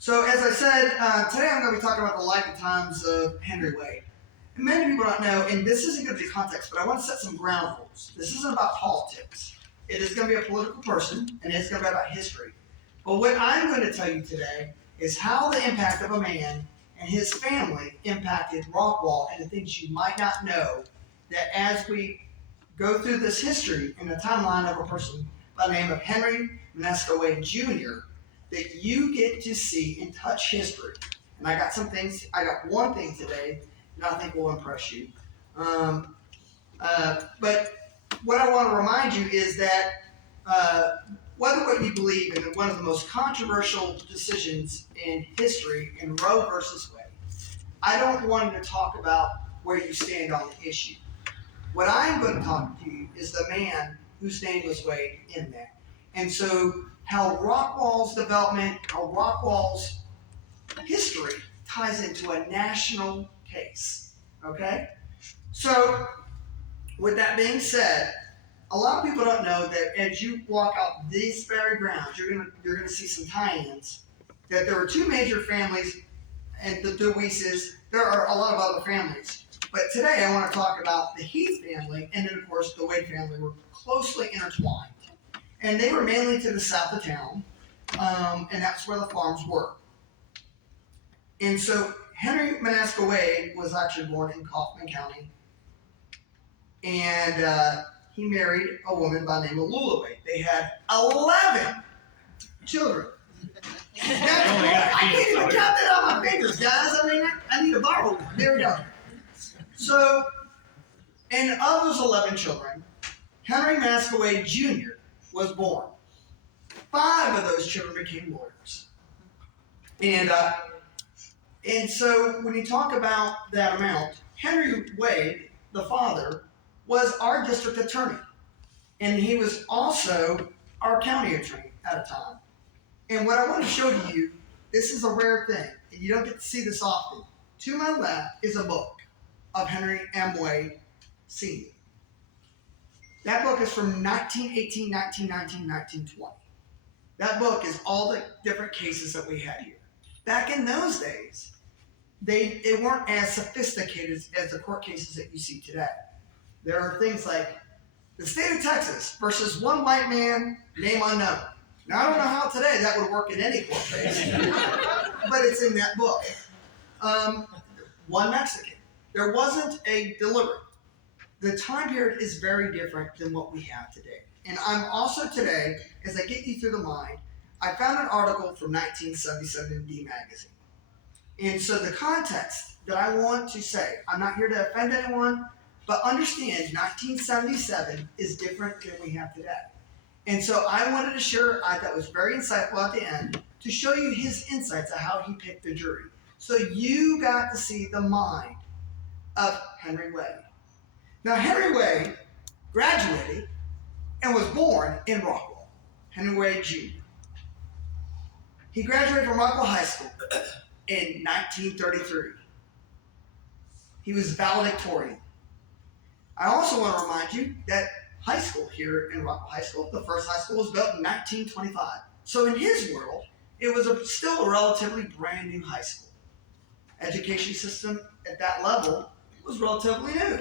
So as I said, today I'm going to be talking about the life and times of Henry Wade. And many people don't know, and this isn't going to be context, but I want to set some ground rules. This isn't about politics. It is going to be a political person, and it's going to be about history. But what I'm going to tell you today is how the impact of a man and his family impacted Rockwall and the things you might not know, that as we go through this history in the timeline of a person by the name of Henry Wade Jr., that you get to see and touch history. And I got one thing today that I think will impress you. But what I want to remind you is that whether what you believe in one of the most controversial decisions in history in Roe versus Wade, I don't want to talk about where you stand on the issue. What I'm going to talk to you is the man whose name was Wade in that. And so how Rockwall's development, how Rockwall's history ties into a national case, okay? So with that being said, a lot of people don't know that as you walk out these very grounds, you're gonna see some tie-ins, that there were two major families, and the DeWeeses. There are a lot of other families. But today I want to talk about the Heath family, and then of course the Wade family were closely intertwined. And they were mainly to the south of town, and that's where the farms were. And so Henry Wade was actually born in Kaufman County, and he married a woman by the name of Lula Wade. They had 11 children. I can't even count that on my fingers, guys. I mean, I need to borrow one. There we go. So, and of those 11 children, Henry Wade Jr. was born. 5 of those children became lawyers. And so when you talk about that amount, Henry Wade, the father, was our district attorney. And he was also our county attorney at a time. And what I want to show to you, this is a rare thing, and you don't get to see this often. To my left is a book of Henry M. Wade Sr. That book is from 1918, 1919, 1920. That book is all the different cases that we had here. Back in those days, they weren't as sophisticated as the court cases that you see today. There are things like the state of Texas versus one white man, name unknown. Now, I don't know how today that would work in any court case, but it's in that book. One Mexican. There wasn't a deliberate. The time period is very different than what we have today. And I'm also today, as I get you through the mind, I found an article from 1977 in D Magazine. And so the context that I want to say, I'm not here to offend anyone, but understand 1977 is different than we have today. And so I wanted to share, I thought it was very insightful at the end, to show you his insights of how he picked the jury. So you got to see the mind of Henry Wade. Now, Henry Wade graduated and was born in Rockwall, Henry Wade Jr. He graduated from Rockwall High School in 1933. He was valedictorian. I also want to remind you that high school here in Rockwall High School, the first high school was built in 1925. So in his world, it was still a relatively brand new high school. Education system at that level was relatively new.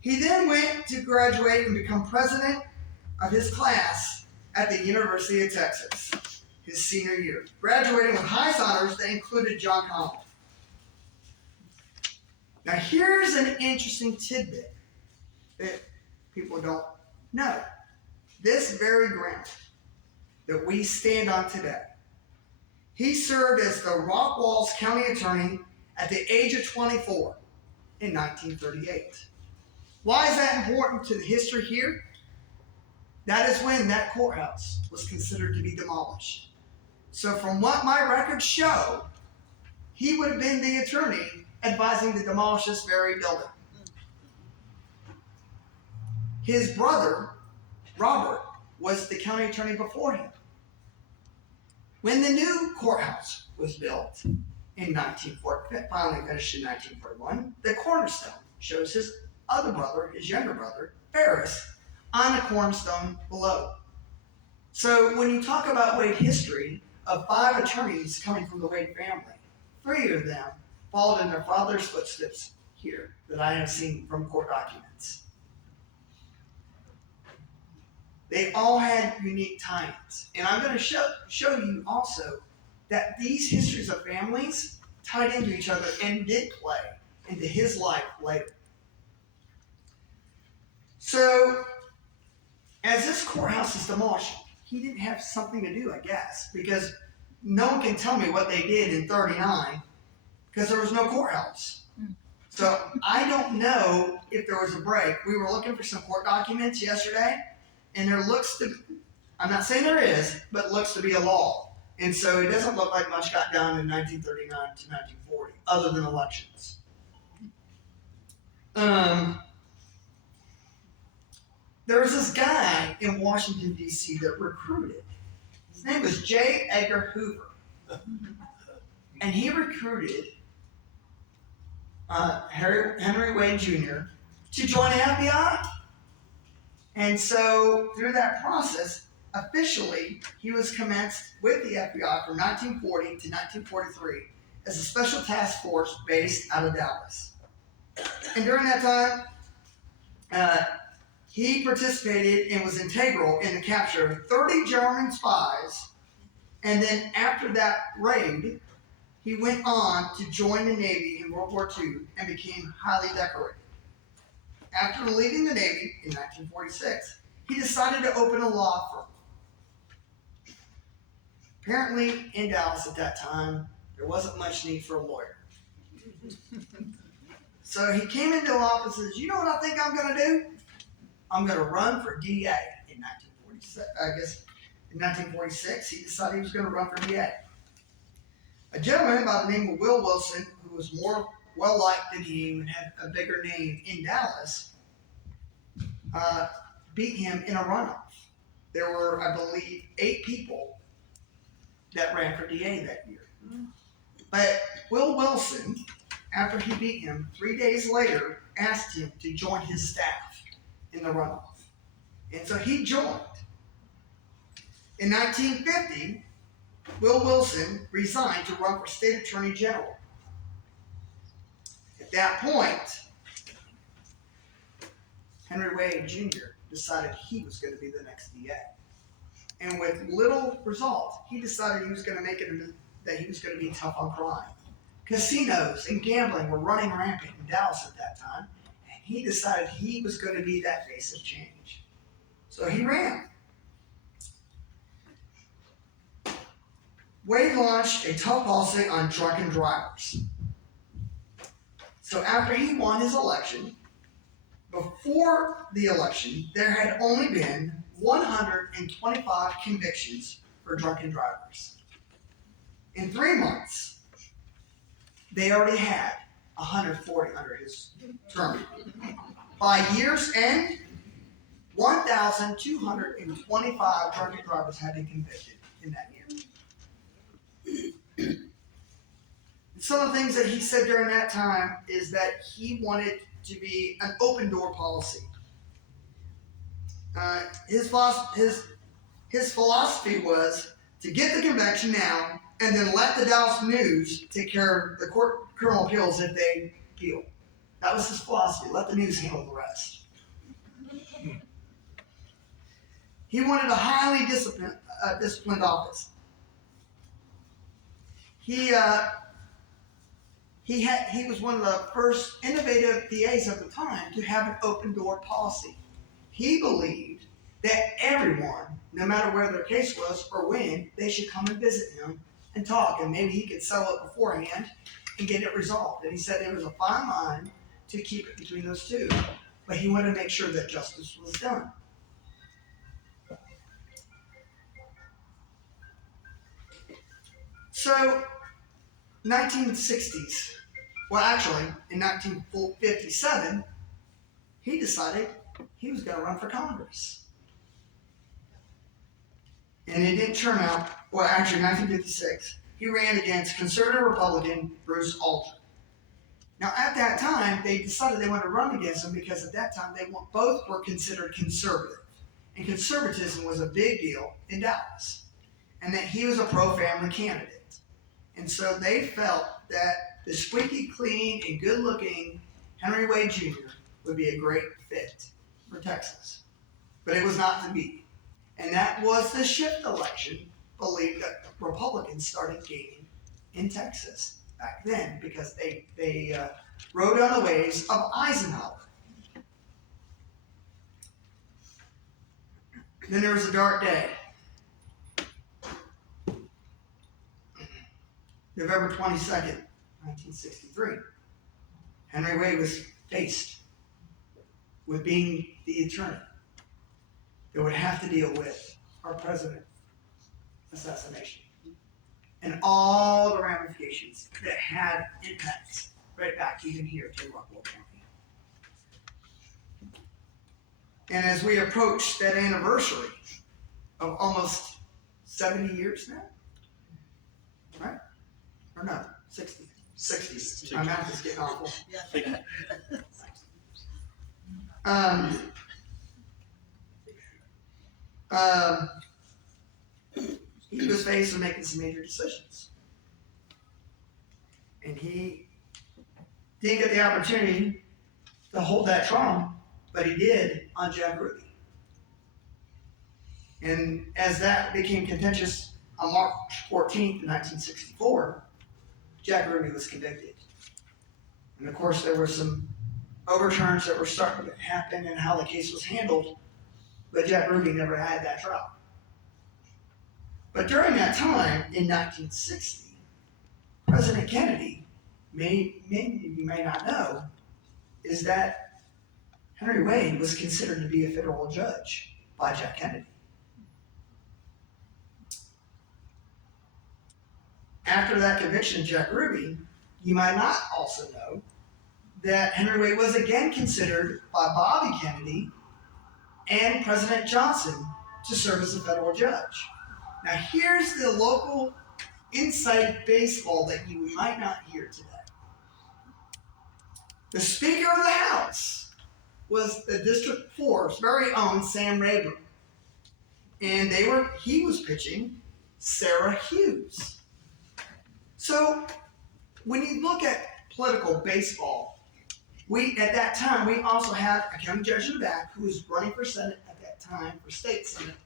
He then went to graduate and become president of his class at the University of Texas, his senior year, graduating with highest honors that included John Collins. Now here's an interesting tidbit that people don't know. This very ground that we stand on today, he served as the Rockwall's county attorney at the age of 24 in 1938. Why is that important to the history here? That is when that courthouse was considered to be demolished. So from what my records show, he would have been the attorney advising to demolish this very building. His brother, Robert, was the county attorney before him. When the new courthouse was built in 1940, finally finished in 1941, the cornerstone shows his other brother, his younger brother, Ferris, on the cornerstone below. So when you talk about Wade history of 5 attorneys coming from the Wade family, 3 of them followed in their father's footsteps here that I have seen from court documents. They all had unique tie-ins. And I'm going to show you also that these histories of families tied into each other and did play into his life later. So, as this courthouse is demolished, he didn't have something to do, I guess, because no one can tell me what they did in 39 because there was no courthouse. So I don't know if there was a break. We were looking for some court documents yesterday, and there looks to, I'm not saying there is, but looks to be a law. And so it doesn't look like much got done in 1939 to 1940, other than elections. There was this guy in Washington, D.C. that recruited. His name was J. Edgar Hoover. And he recruited Henry Wade Jr. to join the FBI. And so through that process, officially, he was commenced with the FBI from 1940 to 1943 as a special task force based out of Dallas. And during that time, he participated and was integral in the capture of 30 German spies. And then after that raid, he went on to join the Navy in World War II and became highly decorated. After leaving the Navy in 1946, he decided to open a law firm. Apparently, in Dallas at that time, there wasn't much need for a lawyer. So he came into office and says, you know what I think I'm going to do? I'm going to run for DA in 1946. I guess in 1946, he decided he was going to run for DA. A gentleman by the name of Will Wilson, who was more well-liked than he and had a bigger name in Dallas, beat him in a runoff. There were, I believe, 8 people that ran for DA that year. But Will Wilson, after he beat him, 3 days later, asked him to join his staff in the runoff. And so he joined. In 1950, Will Wilson resigned to run for state attorney general. At that point, Henry Wade Jr. decided he was going to be the next DA. And with little result, he decided he was going to make it that he was going to be tough on crime. Casinos and gambling were running rampant in Dallas at that time, and he decided he was going to be that face of change. So he ran. Wade launched a tough policy on drunken drivers. So after he won his election, before the election, there had only been 125 convictions for drunken drivers. In 3 months, they already had 140 under his term. By year's end, 1,225 drunken drivers had been convicted in that year. Some of the things that he said during that time is that he wanted to be an open door policy. His philosophy was to get the conviction now and then let the Dallas News take care of the court criminal appeals if they appeal. That was his philosophy. Let the news handle the rest. He wanted a highly disciplined office. He was one of the first innovative DAs of the time to have an open door policy. He believed that everyone, no matter where their case was or when, they should come and visit him and talk, and maybe he could settle it beforehand and get it resolved. And he said there was a fine line to keep it between those two, but he wanted to make sure that justice was done. So, 1960s, well actually, in 1957, he decided he was going to run for Congress. And it didn't turn out, well actually 1956, he ran against conservative Republican Bruce Alger. Now at that time, they decided they wanted to run against him because at that time, both were considered conservative. And conservatism was a big deal in Dallas. and that he was a pro-family candidate. And so they felt that the squeaky clean and good-looking Henry Wade Jr. would be a great fit for Texas. But it was not to be. And that was the shift election believed that Republicans started gaining in Texas back then because they rode on the waves of Eisenhower. Then there was a dark day. November 22nd, 1963. Henry Wade was faced with being the attorney that would have to deal with our president assassination and all the ramifications that had impacts right back even here to Rockwall County. And as we approach that anniversary of almost 70 years now, right? Or no, 60. 60. My math is getting awful. He was faced with making some major decisions. And he didn't get the opportunity to hold that trial, but he did on Jack Ruby. And as that became contentious on March 14th, 1964, Jack Ruby was convicted. And of course, there were some overturns that were starting to happen in how the case was handled, but Jack Ruby never had that trial. But during that time, in 1960, President Kennedy, you may not know, is that Henry Wade was considered to be a federal judge by Jack Kennedy. After that conviction of Jack Ruby, you might not also know that Henry Wade was again considered by Bobby Kennedy and President Johnson to serve as a federal judge. Now here's the local inside baseball that you might not hear today. The Speaker of the House was the District 4's very own Sam Rayburn. And he was pitching Sarah Hughes. So when you look at political baseball, at that time, we also had a county judge in the back who was running for Senate at that time, for state Senate,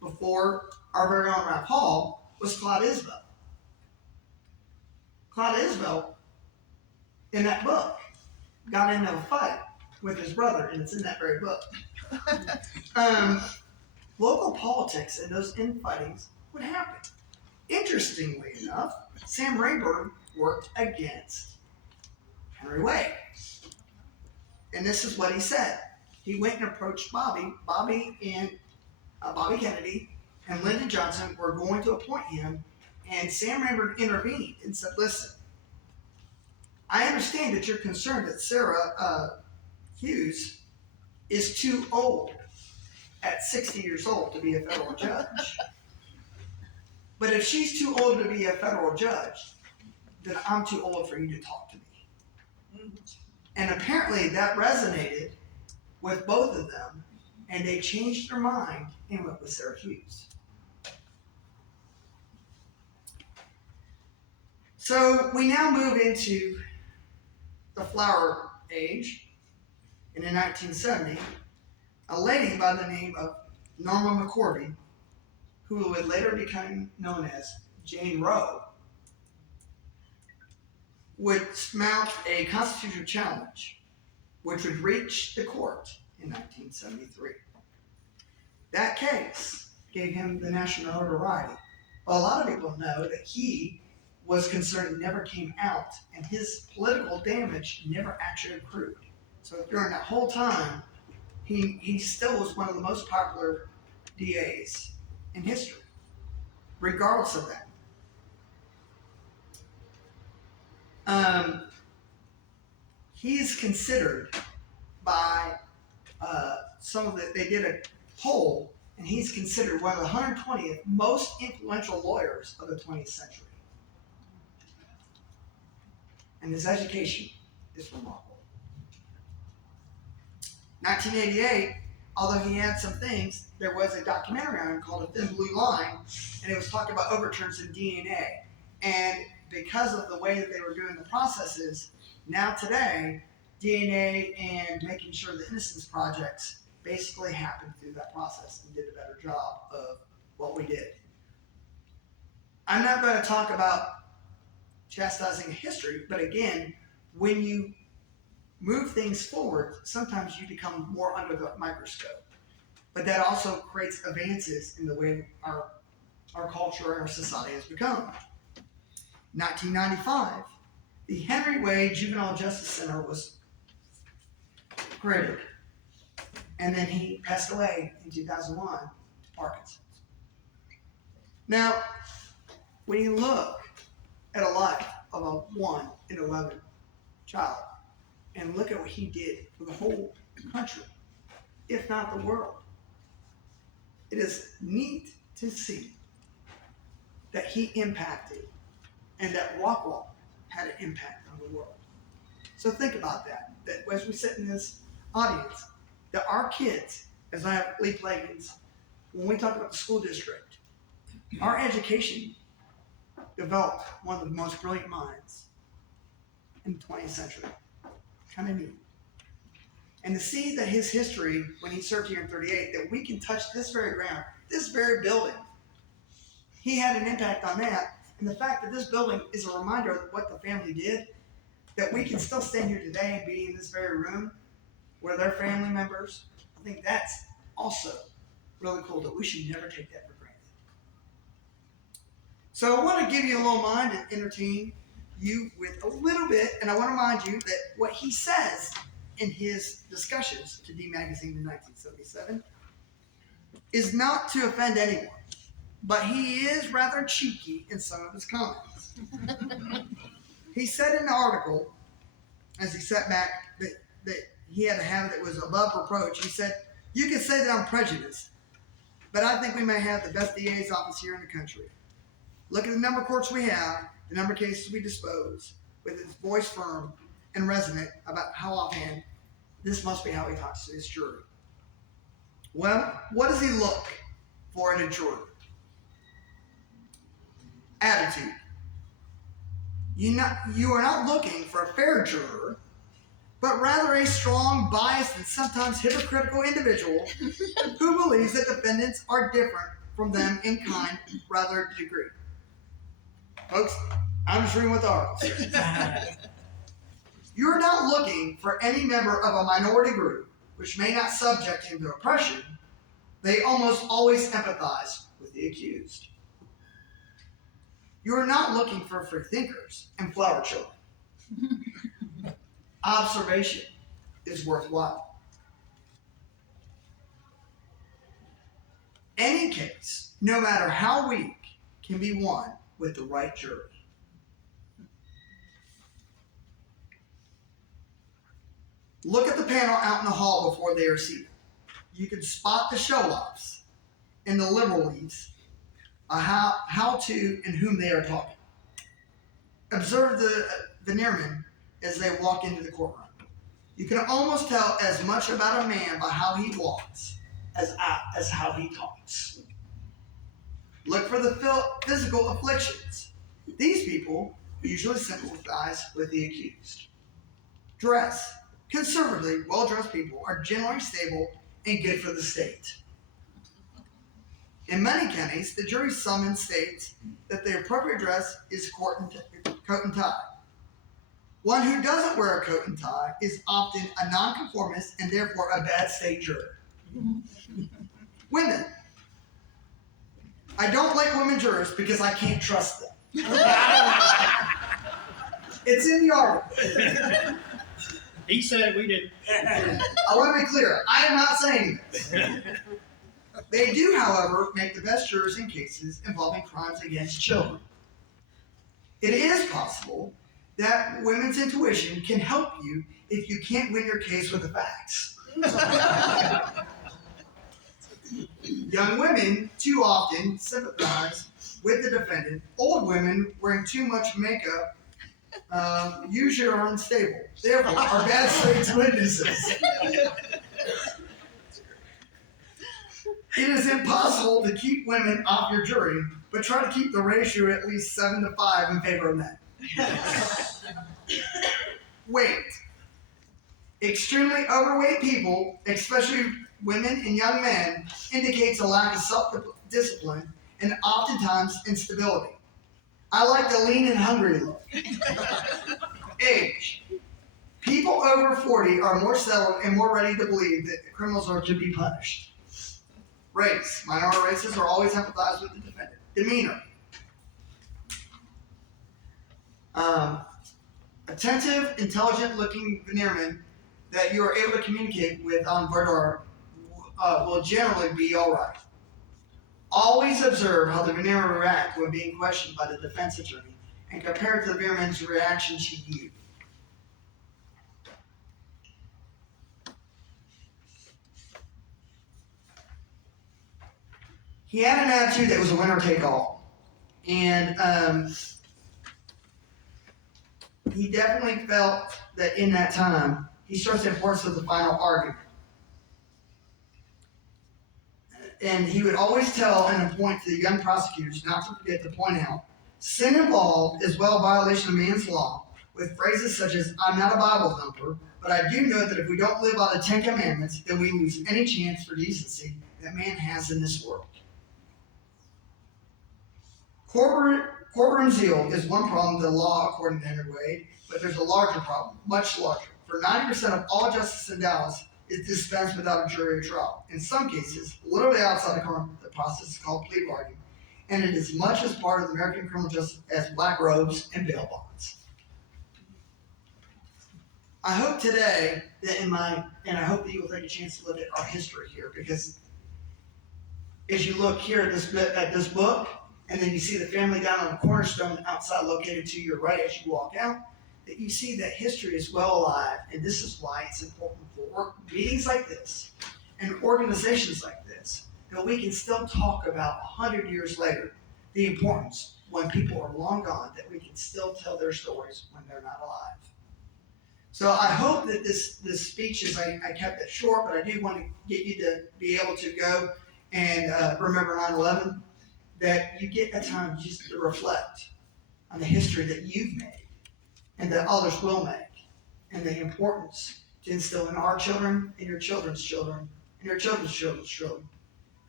before our very own Ralph Hall, was Claude Isbell. Claude Isbell, in that book, got into a fight with his brother, and it's in that very book. Local politics and those infightings would happen. Interestingly enough, Sam Rayburn worked against Henry Wade. And this is what he said. He went and approached Bobby Kennedy and Lyndon Johnson were going to appoint him, and Sam Rayburn intervened and said, listen, I understand that you're concerned that Sarah Hughes is too old at 60 years old to be a federal judge. But if she's too old to be a federal judge, then I'm too old for you to talk to me. And apparently that resonated with both of them, and they changed their mind and went with Sarah Hughes. So we now move into the flower age. And in 1970, a lady by the name of Norma McCorvey, who would later become known as Jane Roe, would mount a constitutional challenge, which would reach the court in 1973. That case gave him the national notoriety. But a lot of people know that he was concerned it never came out, and his political damage never actually accrued. So during that whole time, he still was one of the most popular DAs in history, regardless of that. He's considered by they did a poll, and he's considered one of the 120th most influential lawyers of the 20th century. And his education is remarkable. 1988, although he had some things, there was a documentary on him called A Thin Blue Line, and it was talking about overturns in DNA. And because of the way that they were doing the processes, now today, DNA and making sure the Innocence Projects basically happened through that process and did a better job of what we did. I'm not going to talk about chastising history, but again, when you move things forward, sometimes you become more under the microscope. But that also creates advances in the way our culture and our society has become. 1995, the Henry Wade Juvenile Justice Center was created. And then he passed away in 2001 to Parkinson's. Now, when you look at a life of a 1 in 11 child, and look at what he did for the whole country, if not the world, it is neat to see that he impacted and that Rockwall had an impact on the world. So think about that as we sit in this audience, that our kids, as I have Lee Plagans, when we talk about the school district, our education developed one of the most brilliant minds in the 20th century. Kind of neat. And to see that his history, when he served here in 38, that we can touch this very ground, this very building, he had an impact on that. And the fact that this building is a reminder of what the family did, that we can still stand here today and be in this very room where they're family members, I think that's also really cool, that we should never take that for granted. So I want to give you a little mind and entertain you with a little bit, and I want to remind you that what he says in his discussions to D Magazine in 1977 is not to offend anyone, but he is rather cheeky in some of his comments. He said in the article, as he sat back, that he had a habit that was above reproach. He said, "You can say that I'm prejudiced, but I think we may have the best DA's office here in the country. Look at the number of courts we have, the number of cases we dispose, with his voice firm and resonant about how offhand this must be how he talks to his jury." Well, what does he look for in a juror? Attitude. You are not looking for a fair juror, but rather a strong, biased, and sometimes hypocritical individual who believes that defendants are different from them in kind rather than degree. Folks, I'm just reading what the article says. You're not looking for any member of a minority group, which may not subject him to oppression. They almost always empathize with the accused. You're not looking for free thinkers and flower children. Observation is worthwhile. Any case, no matter how weak, can be won with the right jury. Look at the panel out in the hall before they are seated. You can spot the show-offs and the liberal leads, how to and whom they are talking. Observe the veneermen as they walk into the courtroom. You can almost tell as much about a man by how he walks as how he talks. Look for the physical afflictions. These people usually sympathize with the accused. Dress. Conservatively well-dressed people are generally stable and good for the state. In many counties, the jury summons states that the appropriate dress is coat and tie. One who doesn't wear a coat and tie is often a nonconformist and therefore a bad state juror. Women. I don't like women jurors because I can't trust them. It's in the article. He said we didn't. I want to be clear. I am not saying this. They do, however, make the best jurors in cases involving crimes against children. It is possible that women's intuition can help you if you can't win your case with the facts. Young women too often sympathize with the defendant. Old women wearing too much makeup usually are unstable. Therefore, are bad state's witnesses. It is impossible to keep women off your jury, but try to keep the ratio at least 7 to 5 in favor of men. Weight. Extremely overweight people, especially women and young men, indicates a lack of self-discipline and oftentimes instability. I like the lean and hungry look. Age. People over 40 are more settled and more ready to believe that criminals are to be punished. Race. Minority races are always empathized with the defendant. Demeanor. Attentive, intelligent-looking veneermen that you are able to communicate with on Verdar will generally be all right. Always observe how the veneer will react when being questioned by the defense attorney and compare it to the veneerman's reaction to you. He had an attitude that was a winner-take-all. And he definitely felt that in that time, he stressed the importance of the final argument. And he would always tell and point to the young prosecutors not to forget to point out, sin involved is well a violation of man's law, with phrases such as, I'm not a Bible thumper, but I do know that if we don't live by the 10 Commandments, then we lose any chance for decency that man has in this world. Courtroom zeal is one problem of the law, according to Henry Wade, but there's a larger problem, much larger. For 90% of all justice in Dallas is dispensed without a jury or trial. In some cases, literally outside the process is called plea bargaining, and it is much as part of the American criminal justice as black robes and bail bonds. I hope today that and I hope that you will take a chance to look at our history here, because as you look here at this book, and then you see the family down on the cornerstone outside located to your right as you walk out, that you see that history is well alive, and this is why it's important for meetings like this and organizations like this, that we can still talk about 100 years later, the importance when people are long gone, that we can still tell their stories when they're not alive. So I hope that this speech is, I kept it short, but I do want to get you to be able to go and remember 9/11, that you get a time just to reflect on the history that you've made and that others will make, and the importance to instill in our children and your children's children and your children's children's children,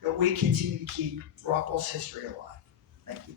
that we continue to keep Rockwall's history alive. Thank you.